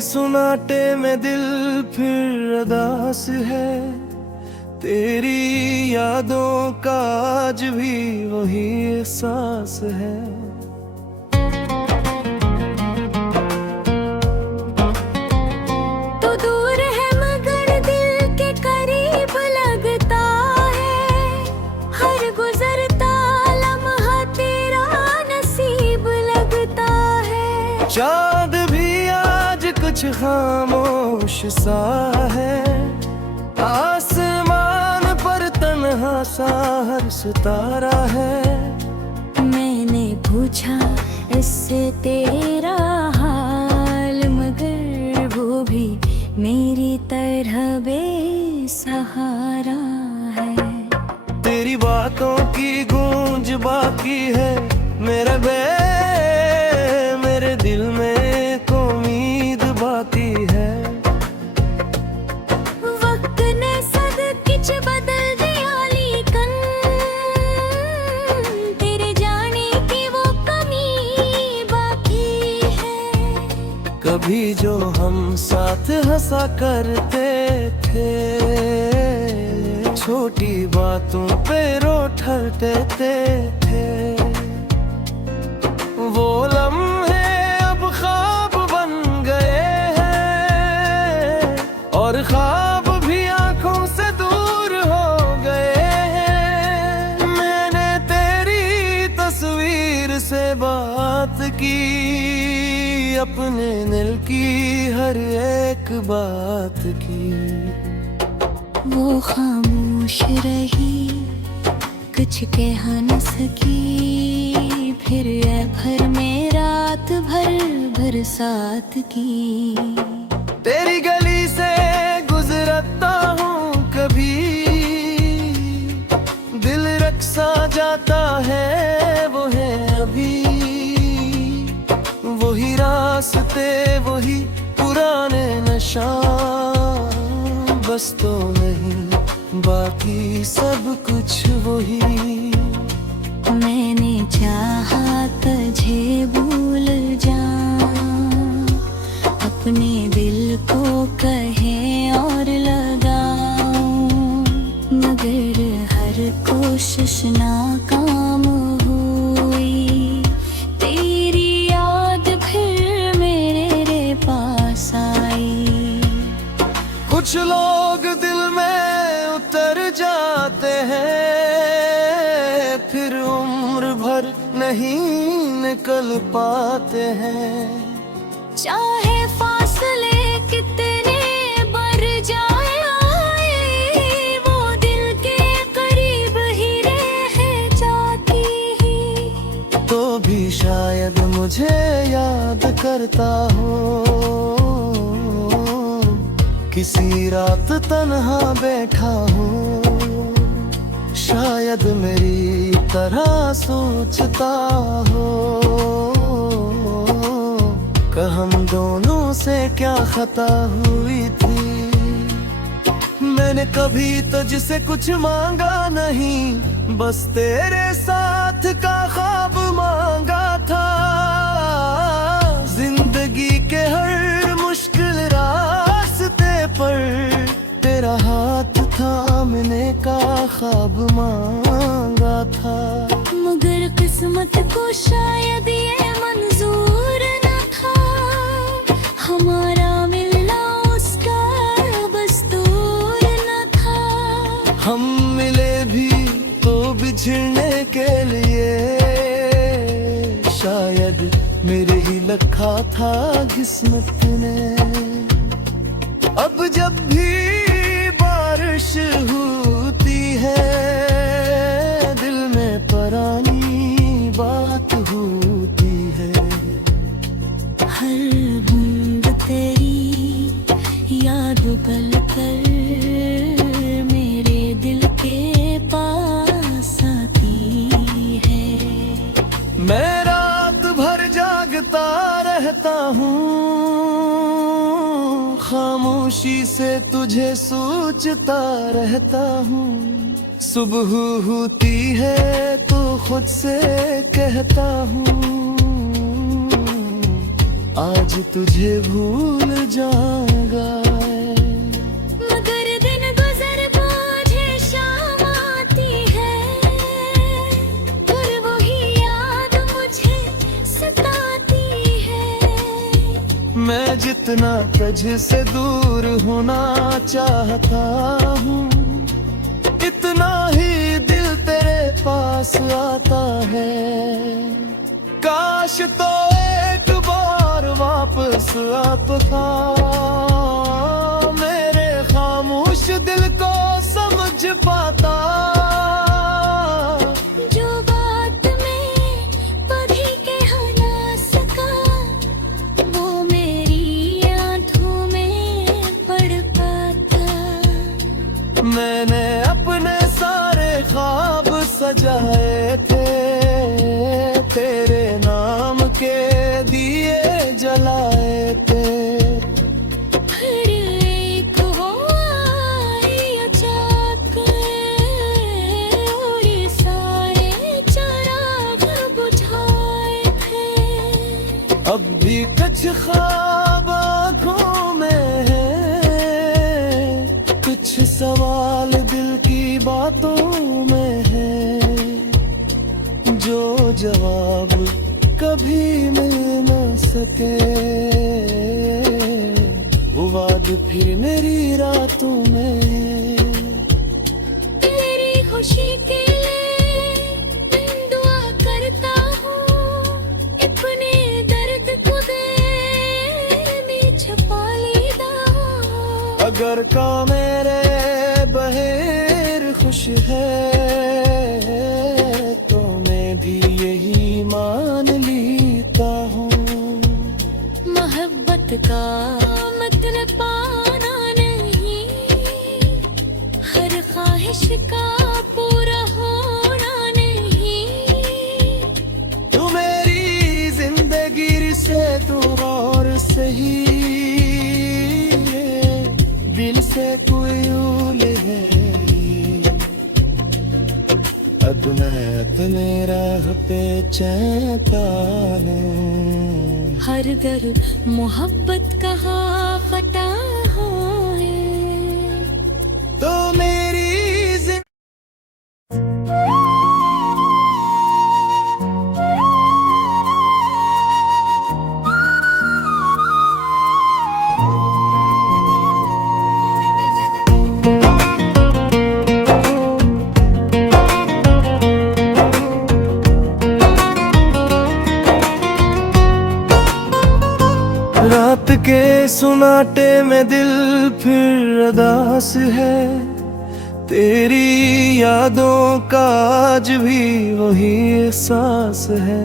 सुनाटे में दिल फिर अदास है, तेरी यादों का आज भी वही एहसास है। तो दूर है मगर दिल के करीब लगता है, हर गुजरता लम्हा तेरा नसीब लगता है। चाँद भी आज कुछ खामोश सा है, आसमान पर तन्हा सा हर सितारा है। मैंने पूछा इससे तेरा हाल, मगर वो भी मेरी तरह बेसहारा है। तेरी बातों की गूंज बाकी है मेरे दिल में एक उम्मीद बाकी है। वक्त ने सब कुछ बदल दिया, लेकिन तेरे जाने की वो कमी बाकी है। कभी जो हम साथ हंसा करते थे, छोटी बातों पे रो ठहरते थे। वो लम्हे अब ख्वाब बन गए हैं, और ख्वाब भी आंखों से दूर हो गए हैं। मैंने तेरी तस्वीर से बात की, अपने दिल की हर एक बात की। वो खामोश रही, कुछ कह न सकी, फिर ये भर में रात भर बरसात की। तेरी गली से गुजरता हूँ कभी, दिल रक्सा जाता है वो है अभी। वही रास्ते वही पुराने निशान, बस तो नहीं बाकी सब कुछ वही। मैंने चाहा तुझे भूल जाऊं, अपने दिल को कहे और लगाऊं, मगर हर कोशिश नाकाम हुई। तेरी याद फिर मेरे पास आई। कुछ लोग दिल में उतर जाते हैं, फिर उम्र भर नहीं निकल पाते हैं। चाहे फासले कितने बढ़ जाए, वो दिल के करीब ही रह जाती ही। तो भी शायद मुझे याद करता हो, किसी रात तन्हा बैठा हो। शायद मेरी तरह सोचता हो, कि हम दोनों से क्या खता हुई थी। मैंने कभी तुझसे कुछ मांगा नहीं, बस तेरे साथ का ख्वाब मांगा था। जिंदगी के हर मुश्किल रास्ते पर तेरा हाथ थामने का ख्वाब मांगा था। मगर किस्मत को शायद ये मंजूर न था, हमारा मिलना उसका दस्तूर न था। हम मिले भी तो बिछड़ने के लिए, शायद मेरे ही लिखा था किस्मत ने। अब जब भी बारिश होती है, दिल में पुरानी बात होती है। हर बूंद तेरी याद पल कर मेरे दिल के पास आती है। मैं रात भर जागता रहता हूँ, खामोशी से तुझे सोचता रहता हूँ। सुबह होती है तो खुद से कहता हूँ, आज तुझे भूल जाऊंगा। मगर दिन गुजर मुझे शाम आती है, और वही याद मुझे सताती है। मैं जितना तुझसे दूर होना चाहता हूँ, इतना ही दिल तेरे पास आता है। काश तो एक बार वापस आता था, मेरे खामोश दिल को समझ पाता। जो बात मैं कभी कह ना सका, वो मेरी आंखों में पढ़ पाता। मैंने अपने सारे ख्वाब सजाए थे, तेरे नाम के दिए जलाए थे। फिर एक वो आई अचानक, और सारे चिराग बुझाए थे। अब भी कुछ ख्वाब आँखों में है, कुछ सवाल दिल की बातों में है, जो जवाब कभी मिल न सके। वो वाद फिर मेरी रातों में। तेरी खुशी के लिए मैं दुआ करता हूँ, अपने दर्द को दे में छुपा लेता हूँ। अगर का मेरे बहेर खुश है, तो मैं भी यही मान लेता हूँ। मोहब्बत का मतलब पाना नहीं, हर ख्वाहिश का पूरा होना नहीं। तू मेरी जिंदगी से तू और सही, दिल से कोई उले है। अब मैं अपने राह पे चलता हूँ। हर दर मोहब्बत कहाँ फटा है। तो मेरी रात के सुनाटे में दिल फिर अदास है, तेरी यादों का आज भी वही एहसास है।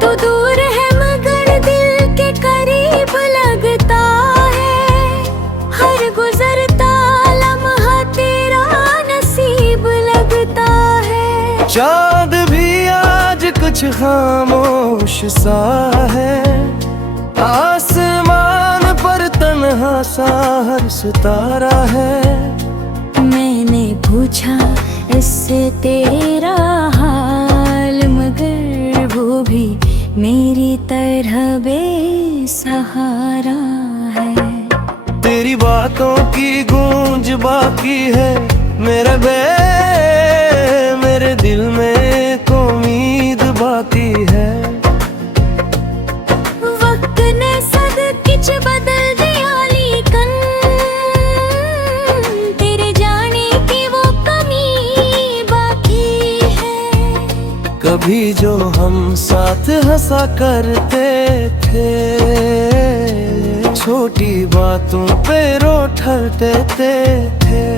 तो दूर है मगर दिल के करीब लगता है, हर गुजरता लम्हा तेरा नसीब लगता है। चाँद भी आज कुछ खामोश सा है, आसमान पर तन्हा सा हर सितारा है। मैंने पूछा इससे तेरा हाल, मगर वो भी मेरी तरह बेसहारा है। तेरी बातों की गूंज बाकी है, मेरे दिल में एक उम्मीद बाकी है। वक्त ने सब कुछ बदल दिया, लेकिन तेरे जाने की वो कमी बाकी है। कभी जो हम साथ हंसा करते थे, छोटी बातों पे रो ठहरते थे।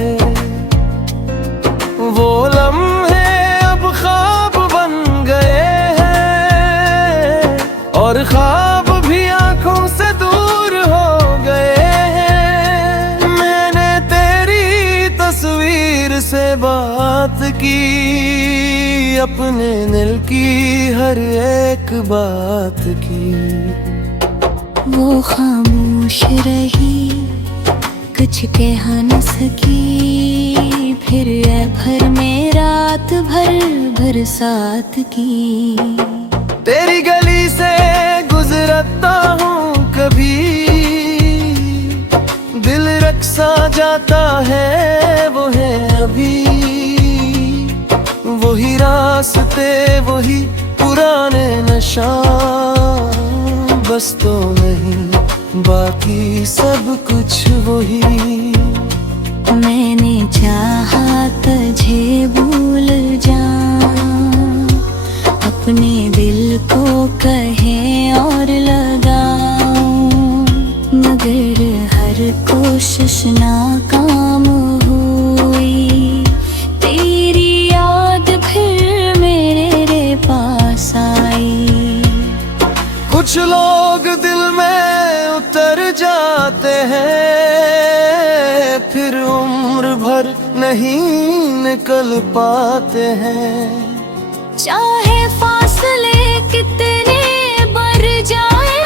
वो लम्हे अब ख्वाब बन गए हैं, और ख्वाब भी आंखों से दूर हो गए हैं। मैंने तेरी तस्वीर से बात की, अपने दिल की हर एक बात की। वो खामोश रही, कुछ कह न सकी, फिर ऐ भर मेरा रात भर बरसात की। तेरी गली से गुजरता हूँ कभी, दिल रक्सा जाता है वो है अभी। वही रास्ते वही पुराने नशा, बस तो नहीं बाकी सब कुछ वही। मैंने चाहा तुझे भूल जाऊं, अपने दिल को कहे और लगाऊं, मगर हर कोशिश नाकाम हुई। तेरी याद फिर मेरे पास आई। कुछ लोग दिल में उतर जाते हैं, फिर उम्र भर नहीं निकल पाते हैं। चाहे फासले कितने बढ़ जाए,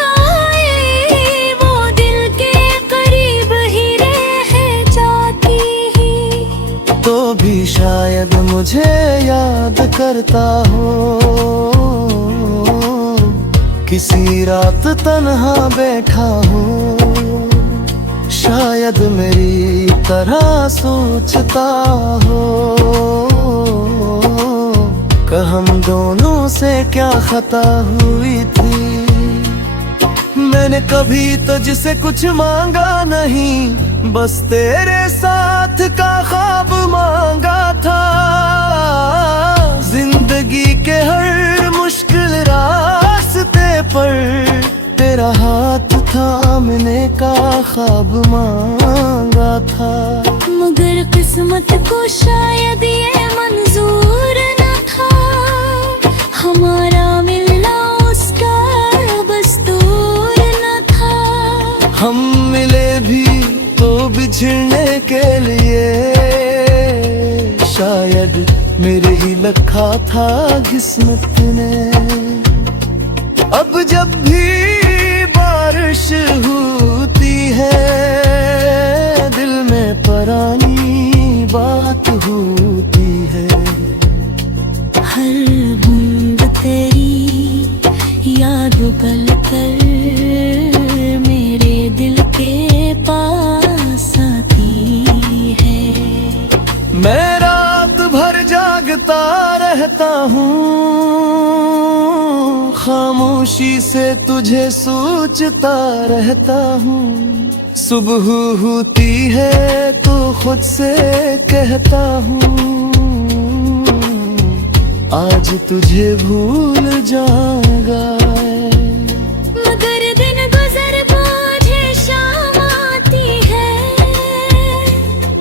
वो दिल के करीब ही रह जाती ही। तो भी शायद मुझे याद करता हो, किसी रात तन्हा बैठा हो। शायद मेरी तरह सोचता हो, कि हम दोनों से क्या खता हुई थी। मैंने कभी तुझसे कुछ मांगा नहीं, बस तेरे साथ का ख्वाब मांगा था। जिंदगी के हर मुश्किल रास्ते पर तेरा हाथ थामने का ख्वाब मांगा था। मगर किस्मत को शायद ये मंजूर न था, हमारा मिलना उसका दस्तूर न था। हम मिले भी तो बिछड़ने के लिए, शायद मेरे ही लिखा था किस्मत ने। अब जब भी बारिश होती है, दिल में पुरानी बात होती है। हर बूंद तेरी याद उगल कर मेरे दिल के पास आती है। मैं रात भर जागता रहता हूँ, खामोशी से तुझे सोचता रहता हूँ। सुबह होती है तो खुद से कहता हूँ, आज तुझे भूल जाऊंगा। मगर दिन गुजर मुझे शाम आती है,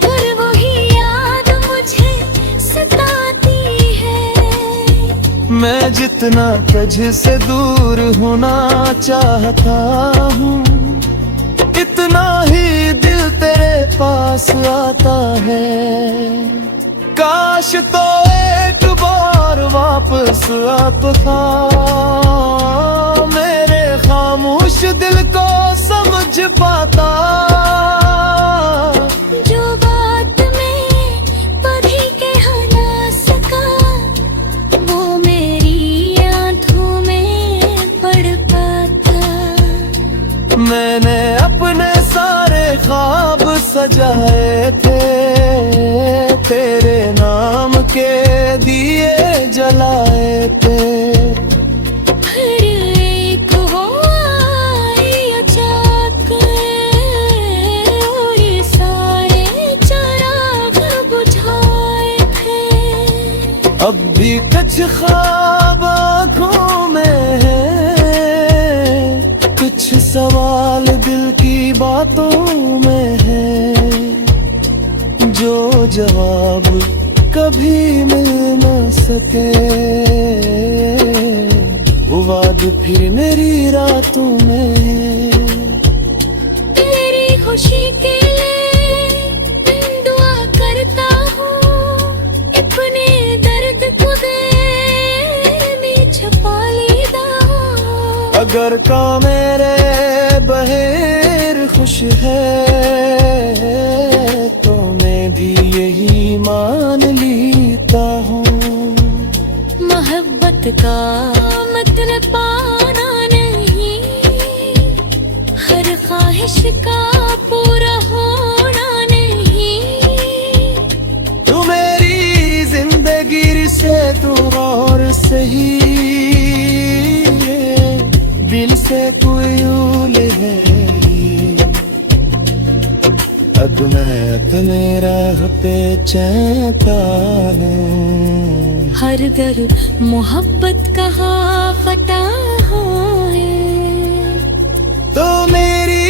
और वही याद मुझे सताती है। मैं जितना तुझसे दूर होना चाहता हूँ, इतना ही दिल तेरे पास आता है। काश तो एक बार वापस आता, मेरे खामोश दिल को समझ पाता। जो बात मैं कभी कह ना सका, वो मेरी आंखों में पड़ पाता। मैंने अपने सारे ख्वाब सजाए थे, तेरे नाम के दिए जलाए थे। फिर एक हो आई अचानक, और ये सारे चिराग बुझाए थे। अब भी कुछ ख्वाब आँखों में है, कुछ सवाल दिल की बातों में है, जो जवाब कभी मिल न सके। वो वाद फिर मेरी रातों में है। तेरी खुशी के लिए मैं दुआ करता हूँ, अपने दर्द को दिल में छुपा लेता हूँ। अगर का मेरे बहेर खुश है, तो मैं भी यही मान लेता हूँ। का मतलब पाना नहीं, हर ख्वाहिश का पूरा होना नहीं। तू मेरी जिंदगी से दूर और सही, दिल से कोई यूल है अब मैं अपने राह पे चलता हूँ। हर दर मोहब्बत कहा फटा है, तो मेरी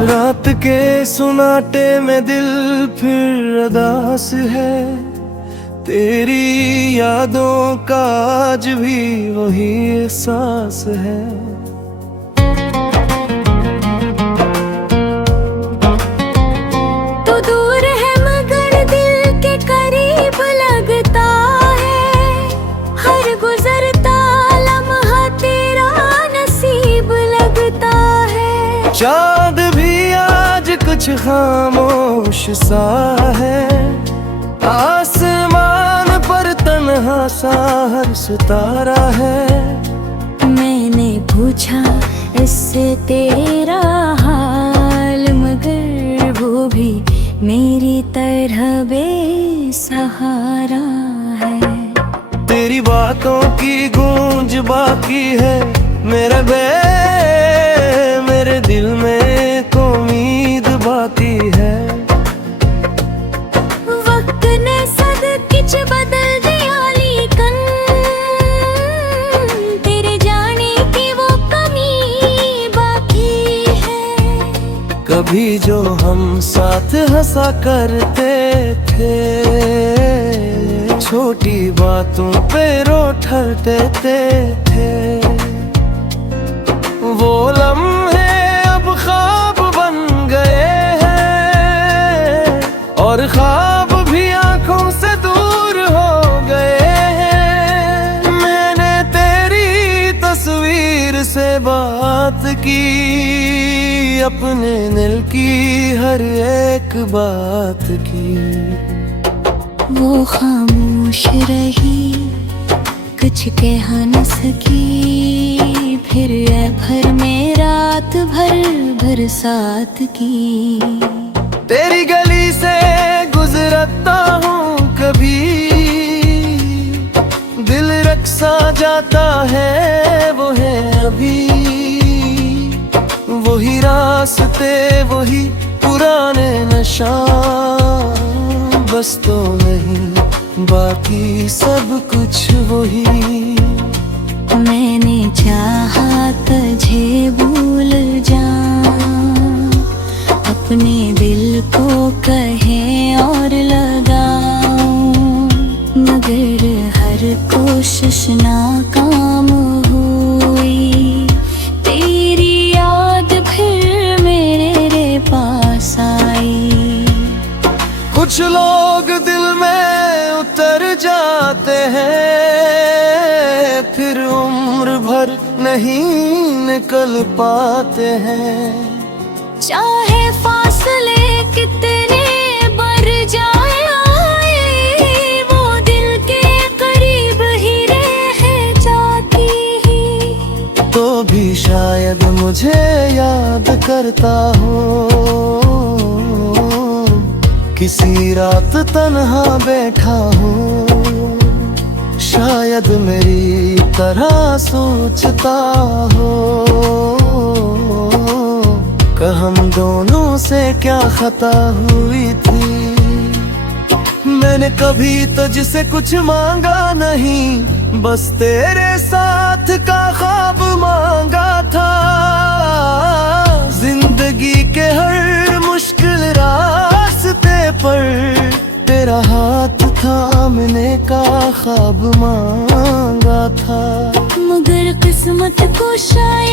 रात के सुनाटे में दिल फिर अदास है, तेरी यादों का आज भी वही एहसास है। तो दूर है मगर दिल के करीब लगता है, हर गुजरता लम्हा तेरा नसीब लगता है। चाँद भी आज कुछ खामोश सा है, आसमान पर तन्हा सा हर सितारा है। मैंने पूछा इससे तेरा हाल, मगर वो भी मेरी तरह बेसहारा है। तेरी बातों की गूंज बाकी है मेरे दिल में तो उम्मीद बाकी है। वक्त ने सब कुछ बदल दिया, लेकिन तेरे जाने की वो कमी बाकी है। कभी जो हम साथ हंसा करते थे, छोटी बातों पे रो ठहरते थे, वो लम्हे अब ख्वाब बन गए हैं, और ख्वाब भी आंखों से दूर हो गए हैं। मैंने तेरी तस्वीर से बात की, अपने दिल की हर एक बात की। वो खामोश रही, कुछ कह न सकी, फिर भर में रात भर साथ की। तेरी गली से गुजरता हूँ कभी, दिल रक्सा जाता है वो है अभी। वही रास्ते वही पुराने नशा, बस तो नहीं बाकी सब कुछ वही। मैंने चाहा तुझे भूल जाऊं, अपने दिल को कहे और लगाऊं, मगर हर कोशिश नाकाम हुई। तेरी याद फिर मेरे पास आई। कुछ लोग दिल में उतर जाते हैं, फिर उम्र भर नहीं निकल पाते हैं। चाहे फासले कितने बढ़ जाए, वो दिल के करीब ही रह जाती ही। तो भी शायद मुझे याद करता हो, किसी रात तन्हा बैठा हूँ। शायद मेरी तरह सोचता हो, कि हम दोनों से क्या खता हुई थी। मैंने कभी तुझसे कुछ मांगा नहीं, बस तेरे साथ का ख्वाब मांगा था। जिंदगी के हर मुश्किल रास्ते पर तेरा हाथ थामने का ख्वाब मांगा था। मगर किस्मत को शायद